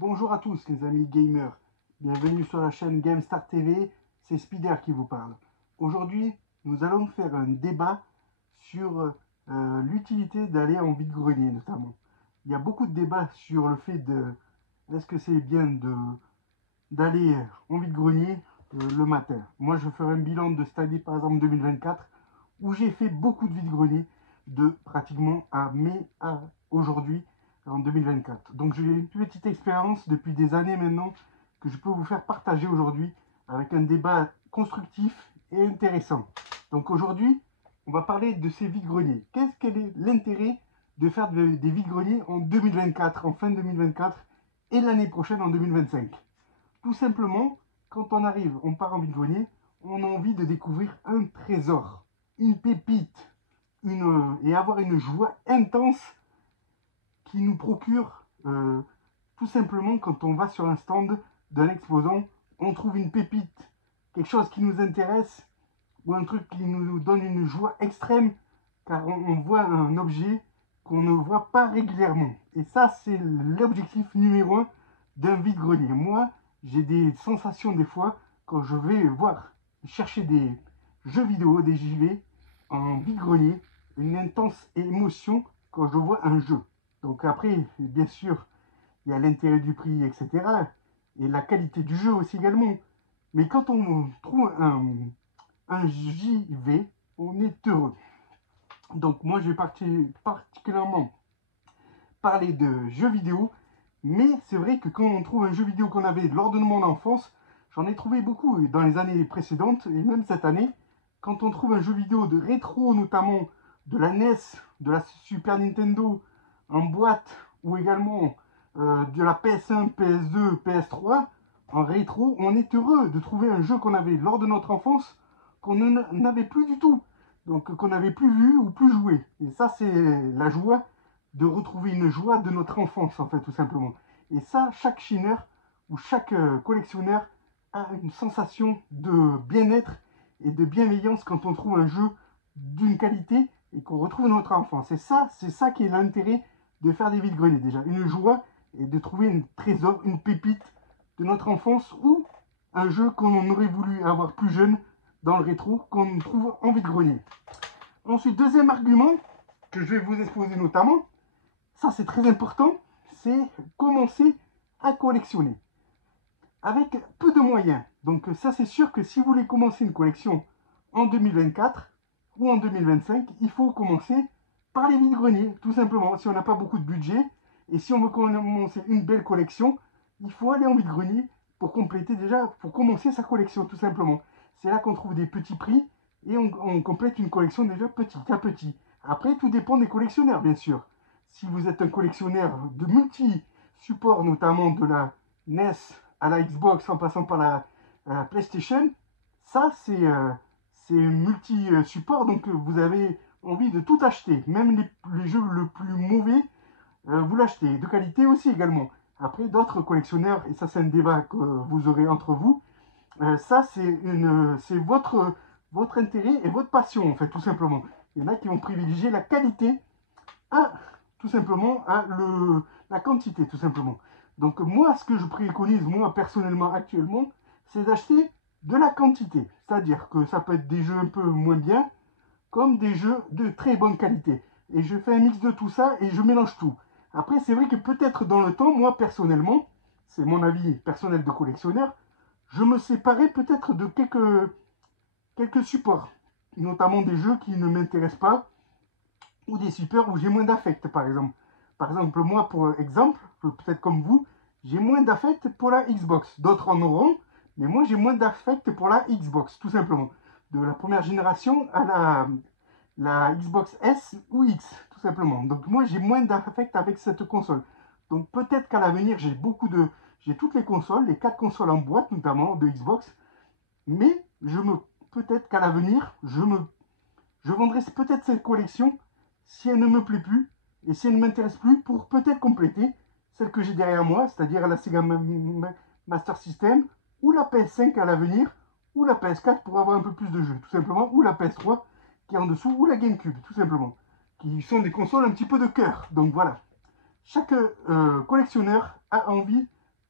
Bonjour à tous les amis gamers, bienvenue sur la chaîne GameStar TV, c'est Spider qui vous parle. Aujourd'hui, nous allons faire un débat sur l'utilité d'aller en vide-grenier notamment. Il y a beaucoup de débats sur le fait de est-ce que c'est bien d'aller en vide-grenier le matin. Moi je ferai un bilan de cette année par exemple 2024 où j'ai fait beaucoup de vide-grenier de pratiquement à mai à aujourd'hui en 2024. Donc j'ai une petite expérience depuis des années maintenant que je peux vous faire partager aujourd'hui avec un débat constructif et intéressant. Donc aujourd'hui, on va parler de ces vide-greniers. Quel est l'intérêt de faire des vide-greniers en 2024, en fin 2024 et l'année prochaine en 2025? Tout simplement, quand on arrive, on part en vide-grenier, on a envie de découvrir un trésor, une pépite, et avoir une joie intense qui nous procure tout simplement quand on va sur un stand d'un exposant, on trouve une pépite, quelque chose qui nous intéresse ou un truc qui nous donne une joie extrême car on voit un objet qu'on ne voit pas régulièrement. Et ça, c'est l'objectif numéro un d'un vide-grenier. Moi, j'ai des sensations des fois quand je vais chercher des jeux vidéo, des JV en vide-grenier, une intense émotion quand je vois un jeu. Donc après, bien sûr, il y a l'intérêt du prix, etc. Et la qualité du jeu aussi également. Mais quand on trouve un JV, on est heureux. Donc moi, je vais particulièrement parler de jeux vidéo. Mais c'est vrai que quand on trouve un jeu vidéo qu'on avait lors de mon enfance, j'en ai trouvé beaucoup dans les années précédentes et même cette année. Quand on trouve un jeu vidéo de rétro, notamment de la NES, de la Super Nintendo, en boîte, ou également de la PS1, PS2, PS3, en rétro, on est heureux de trouver un jeu qu'on avait lors de notre enfance, qu'on n'avait plus du tout, donc qu'on n'avait plus vu ou plus joué. Et ça, c'est la joie de retrouver une joie de notre enfance, en fait, tout simplement. Et ça, chaque chineur ou chaque collectionneur a une sensation de bien-être et de bienveillance quand on trouve un jeu d'une qualité et qu'on retrouve notre enfance. Et ça, c'est ça qui est l'intérêt de faire des vide-greniers déjà. Une joie et de trouver un trésor, une pépite de notre enfance ou un jeu qu'on aurait voulu avoir plus jeune dans le rétro qu'on trouve en vide-grenier. Ensuite, deuxième argument que je vais vous exposer notamment, ça c'est très important, c'est commencer à collectionner avec peu de moyens. Donc ça c'est sûr que si vous voulez commencer une collection en 2024 ou en 2025, il faut commencer par les vide-greniers, tout simplement. Si on n'a pas beaucoup de budget et si on veut commencer une belle collection, il faut aller en vide-grenier pour compléter déjà, pour commencer sa collection, tout simplement. C'est là qu'on trouve des petits prix et on complète une collection déjà petit à petit. Après, tout dépend des collectionneurs, bien sûr. Si vous êtes un collectionneur de multi-supports, notamment de la NES à la Xbox en passant par la PlayStation, ça c'est multi-support, donc vous avez envie de tout acheter, même les jeux le plus mauvais, vous l'achetez, de qualité aussi également. Après, d'autres collectionneurs, et ça c'est un débat que vous aurez entre vous, ça c'est votre intérêt et votre passion en fait, tout simplement. Il y en a qui vont privilégier la qualité à tout simplement la quantité, tout simplement. Donc moi, ce que je préconise, moi personnellement actuellement, c'est d'acheter de la quantité. C'est-à-dire que ça peut être des jeux un peu moins bien, comme des jeux de très bonne qualité. Et je fais un mix de tout ça et je mélange tout. Après, c'est vrai que peut-être dans le temps, moi personnellement, c'est mon avis personnel de collectionneur, je me séparais peut-être de quelques supports, notamment des jeux qui ne m'intéressent pas, ou des supports où j'ai moins d'affect, par exemple. Par exemple, moi, pour exemple, peut-être comme vous, j'ai moins d'affect pour la Xbox. D'autres en auront, mais moi, j'ai moins d'affect pour la Xbox, tout simplement. De la première génération à la Xbox S ou X, tout simplement. Donc moi, j'ai moins d'affect avec cette console. Donc peut-être qu'à l'avenir, j'ai toutes les consoles, les 4 consoles en boîte, notamment de Xbox, mais peut-être qu'à l'avenir, je vendrai peut-être cette collection si elle ne me plaît plus et si elle ne m'intéresse plus pour peut-être compléter celle que j'ai derrière moi, c'est-à-dire la Sega Master System ou la PS5 à l'avenir ou la PS4 pour avoir un peu plus de jeux, tout simplement, ou la PS3 qui est en dessous ou la GameCube, tout simplement, qui sont des consoles un petit peu de cœur. Donc voilà, chaque collectionneur a envie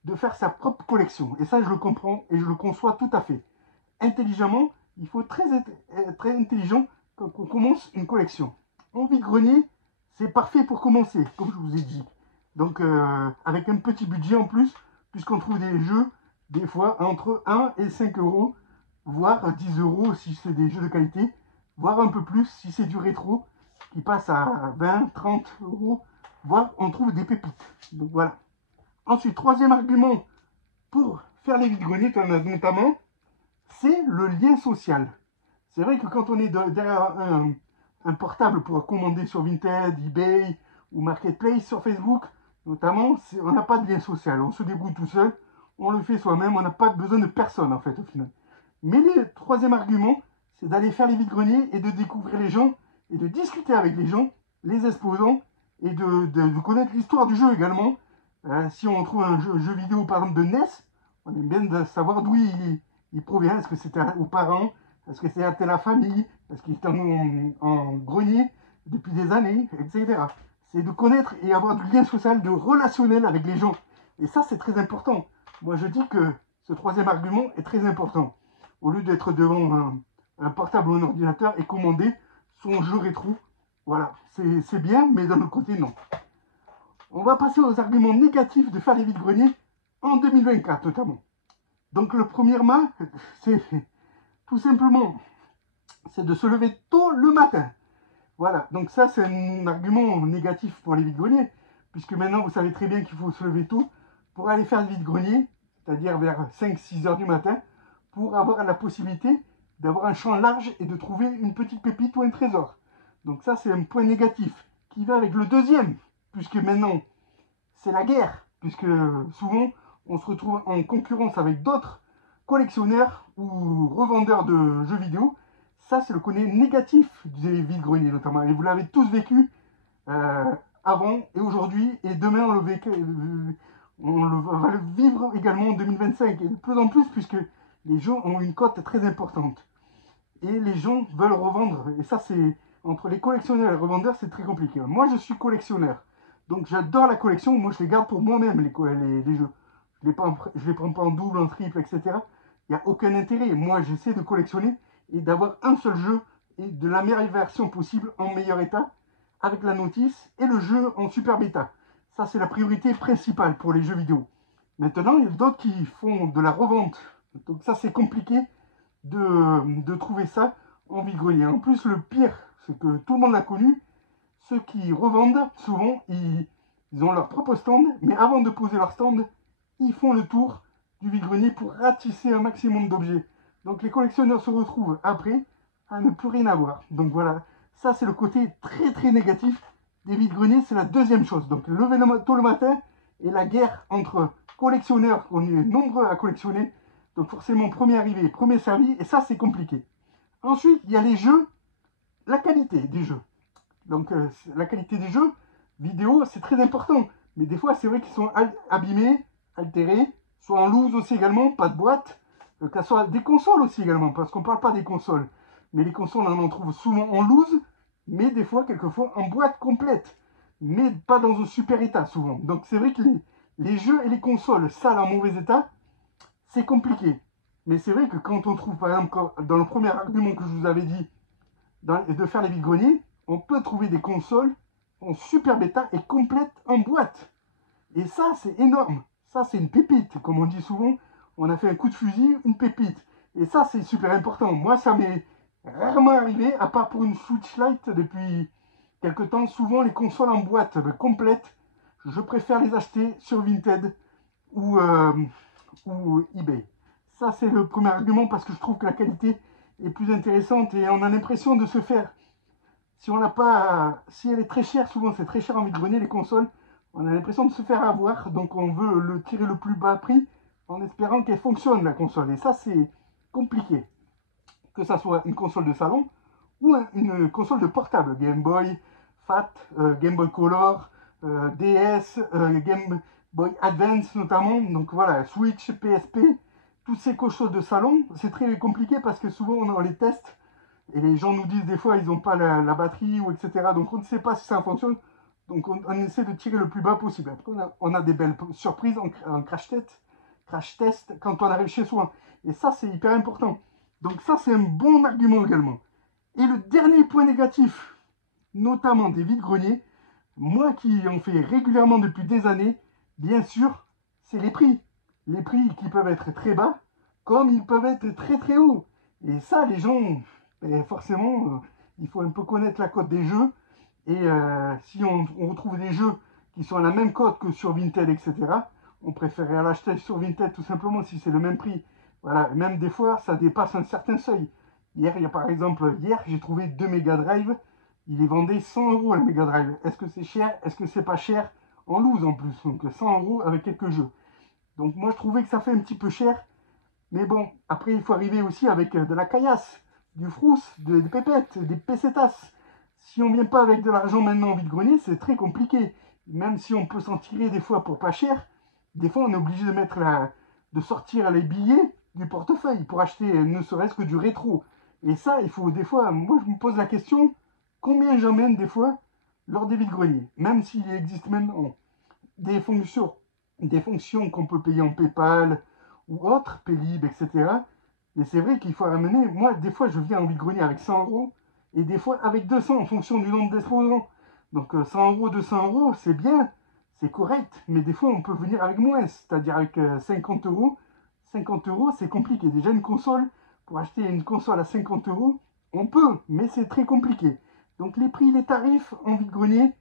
de faire sa propre collection. Et ça, je le comprends et je le conçois tout à fait. Intelligemment, il faut être très intelligent quand on commence une collection. En vide-grenier, c'est parfait pour commencer, comme je vous ai dit. Donc, avec un petit budget en plus, puisqu'on trouve des jeux, des fois, entre 1 et 5 euros, voire 10 euros si c'est des jeux de qualité, voire un peu plus si c'est du rétro, qui passe à 20, 30 euros, voire on trouve des pépites. Donc voilà. Ensuite, troisième argument pour faire les vide-greniers, notamment, c'est le lien social. C'est vrai que quand on est derrière un portable pour commander sur Vinted, eBay ou Marketplace sur Facebook, notamment, on n'a pas de lien social. On se débrouille tout seul, on le fait soi-même, on n'a pas besoin de personne en fait au final. Mais le troisième argument, c'est d'aller faire les vide-greniers et de découvrir les gens et de discuter avec les gens, les exposants, et de connaître l'histoire du jeu également. Si on trouve un jeu vidéo par exemple de NES, on aime bien de savoir d'où il provient. Est-ce que c'était aux parents? Est-ce que c'était la famille? Est-ce qu'il était en grenier depuis des années, etc. C'est de connaître et avoir du lien social, de relationnel avec les gens. Et ça, c'est très important. Moi, je dis que ce troisième argument est très important. Au lieu d'être devant un portable ou un ordinateur et commander son jeu rétro, voilà, c'est bien, mais d'un autre côté, non. On va passer aux arguments négatifs de faire les vide-greniers en 2024, notamment. Donc, le premier mal, c'est tout simplement, c'est de se lever tôt le matin. Voilà, donc ça, c'est un argument négatif pour les vide-greniers, puisque maintenant, vous savez très bien qu'il faut se lever tôt pour aller faire le vide-grenier, c'est-à-dire vers 5-6 heures du matin, pour avoir la possibilité d'avoir un champ large et de trouver une petite pépite ou un trésor. Donc ça, c'est un point négatif qui va avec le deuxième, puisque maintenant, c'est la guerre, puisque souvent, on se retrouve en concurrence avec d'autres collectionneurs ou revendeurs de jeux vidéo. Ça, c'est le côté négatif des vide-greniers, notamment. Et vous l'avez tous vécu avant et aujourd'hui, et demain, on va le vivre également en 2025, et de plus en plus, puisque les gens ont une cote très importante. Et les gens veulent revendre. Et ça, c'est entre les collectionneurs et les revendeurs, c'est très compliqué. Moi, je suis collectionneur. Donc, j'adore la collection. Moi, je les garde pour moi-même, les jeux. Je ne les prends pas en double, en triple, etc. Il n'y a aucun intérêt. Moi, j'essaie de collectionner et d'avoir un seul jeu et de la meilleure version possible en meilleur état avec la notice et le jeu en super bêta. Ça, c'est la priorité principale pour les jeux vidéo. Maintenant, il y a d'autres qui font de la revente. Donc ça, c'est compliqué de trouver ça en vide-grenier. En plus, le pire, c'est que tout le monde l'a connu. Ceux qui revendent, souvent, ils ont leur propre stand, mais avant de poser leur stand, ils font le tour du vide-grenier pour ratisser un maximum d'objets. Donc les collectionneurs se retrouvent après à ne plus rien avoir. Donc voilà, ça c'est le côté très très négatif des vide-greniers, c'est la deuxième chose. Donc lever tôt le matin et la guerre entre collectionneurs, on est nombreux à collectionner. Donc forcément, premier arrivé, premier servi, et ça c'est compliqué. Ensuite, il y a les jeux, la qualité des jeux. Donc la qualité des jeux vidéo, c'est très important. Mais des fois, c'est vrai qu'ils sont abîmés, altérés, soit en loose aussi également, pas de boîte. Que ce soit des consoles aussi également, parce qu'on ne parle pas des consoles. Mais les consoles, on en trouve souvent en loose, mais des fois, quelquefois, en boîte complète. Mais pas dans un super état, souvent. Donc c'est vrai que les jeux et les consoles sales en mauvais état, c'est compliqué. Mais c'est vrai que quand on trouve, par exemple, dans le premier argument que je vous avais dit, de faire les vide-greniers, on peut trouver des consoles en super bêta et complètes en boîte. Et ça, c'est énorme. Ça, c'est une pépite. Comme on dit souvent, on a fait un coup de fusil, une pépite. Et ça, c'est super important. Moi, ça m'est rarement arrivé, à part pour une Switch Lite depuis quelque temps. Souvent, les consoles en boîte complètes, je préfère les acheter sur Vinted ou eBay. Ça, c'est le premier argument parce que je trouve que la qualité est plus intéressante et on a l'impression de se faire. Si on n'a pas, si elle est très chère, souvent c'est très cher en vide-grenier les consoles, on a l'impression de se faire avoir, donc on veut le tirer le plus bas prix en espérant qu'elle fonctionne la console. Et ça c'est compliqué, que ça soit une console de salon ou une console de portable, Game Boy, Fat, Game Boy Color, DS, Game Boy Advance notamment. Donc voilà, Switch, PSP, toutes ces consoles de salon, c'est très compliqué parce que souvent on les teste et les gens nous disent des fois ils n'ont pas la batterie ou etc. Donc on ne sait pas si ça fonctionne. Donc on essaie de tirer le plus bas possible. Après, on a des belles surprises en crash test quand on arrive chez soi. Et ça, c'est hyper important. Donc ça, c'est un bon argument également. Et le dernier point négatif, notamment des vides-greniers, moi qui en fais régulièrement depuis des années, bien sûr, c'est les prix. Les prix qui peuvent être très bas, comme ils peuvent être très très hauts. Et ça, les gens, forcément, il faut un peu connaître la cote des jeux. Et si on retrouve des jeux qui sont à la même cote que sur Vinted, etc., on préférerait l'acheter sur Vinted tout simplement si c'est le même prix. Voilà, même des fois, ça dépasse un certain seuil. Hier, j'ai trouvé 2 Mega Drive. Il les vendait 100 € la Mega Drive. Est-ce que c'est cher? Est-ce que c'est pas cher? En loose en plus. Donc 100 € avec quelques jeux. Donc moi, je trouvais que ça fait un petit peu cher. Mais bon, après, il faut arriver aussi avec de la caillasse, du frousse, des pépettes, des pesetas. Si on vient pas avec de l'argent maintenant en vide-grenier, c'est très compliqué. Même si on peut s'en tirer des fois pour pas cher, des fois on est obligé de sortir les billets du portefeuille pour acheter ne serait-ce que du rétro. Et ça, il faut des fois, moi je me pose la question, combien j'emmène des fois lors des vide-greniers? Même s'il existe maintenant des fonctions qu'on peut payer en PayPal ou autres, Paylib, etc. Mais c'est vrai qu'il faut ramener, moi des fois je viens en vide-grenier avec 100 € et des fois avec 200 en fonction du nombre d'exposants. Donc 100 €, 200 €, c'est bien, c'est correct, mais des fois on peut venir avec moins, c'est-à-dire avec 50 €. 50 €, c'est compliqué. Déjà une console, pour acheter une console à 50 €, on peut, mais c'est très compliqué. Donc les prix, les tarifs en vide-grenier,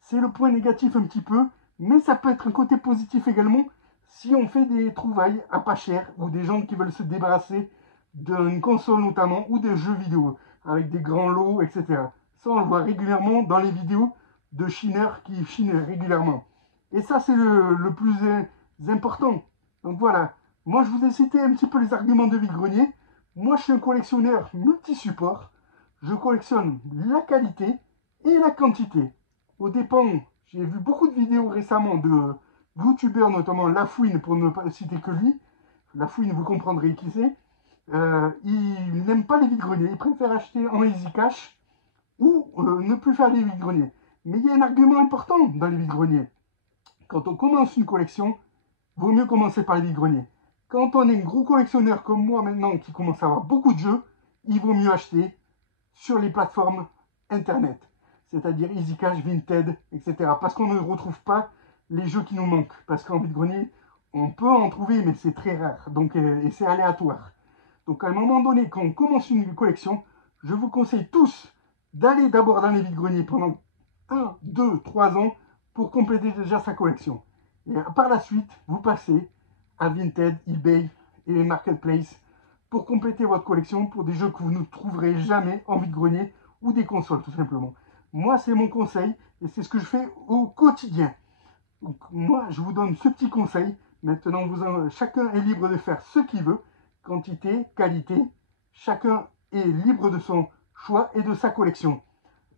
c'est le point négatif un petit peu, mais ça peut être un côté positif également si on fait des trouvailles à pas cher ou des gens qui veulent se débarrasser d'une console notamment ou des jeux vidéo avec des grands lots, etc. Ça, on le voit régulièrement dans les vidéos de chineurs qui chinent régulièrement. Et ça, c'est le plus important. Donc voilà, moi je vous ai cité un petit peu les arguments de vide-grenier. Moi, je suis un collectionneur multi-support. Je collectionne la qualité et la quantité. Au dépend, j'ai vu beaucoup de vidéos récemment de youtubeurs, notamment Lafouine, pour ne pas citer que lui. Lafouine, vous comprendrez qui c'est. Il n'aime pas les vide-greniers, il préfère acheter en easy cash ou ne plus faire les vide-greniers. Mais il y a un argument important dans les vide-greniers. Quand on commence une collection, vaut mieux commencer par les vide-greniers. Quand on est un gros collectionneur comme moi maintenant, qui commence à avoir beaucoup de jeux, il vaut mieux acheter sur les plateformes internet, c'est-à-dire Easy Cash, Vinted, etc. Parce qu'on ne retrouve pas les jeux qui nous manquent. Parce qu'en vide-grenier, on peut en trouver, mais c'est très rare. Donc, et c'est aléatoire. Donc à un moment donné, quand on commence une collection, je vous conseille tous d'aller d'abord dans les vide-greniers pendant 1, 2, 3 ans pour compléter déjà sa collection. Et par la suite, vous passez à Vinted, eBay et Marketplace pour compléter votre collection pour des jeux que vous ne trouverez jamais en vide-grenier ou des consoles tout simplement. Moi, c'est mon conseil et c'est ce que je fais au quotidien. Donc moi, je vous donne ce petit conseil. Maintenant, chacun est libre de faire ce qu'il veut. Quantité, qualité, chacun est libre de son choix et de sa collection.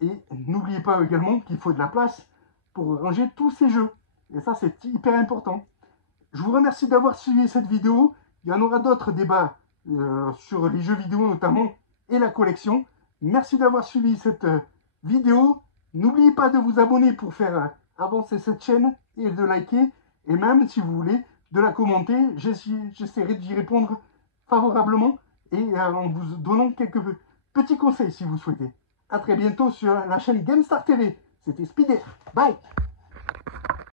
Et n'oubliez pas également qu'il faut de la place pour ranger tous ces jeux. Et ça, c'est hyper important. Je vous remercie d'avoir suivi cette vidéo. Il y en aura d'autres débats sur les jeux vidéo notamment et la collection. Merci d'avoir suivi cette vidéo. N'oubliez pas de vous abonner pour faire avancer cette chaîne et de liker. Et même, si vous voulez, de la commenter. J'essaierai d'y répondre favorablement et en vous donnant quelques petits conseils si vous souhaitez. A très bientôt sur la chaîne GameStar TV. C'était Spider. Bye.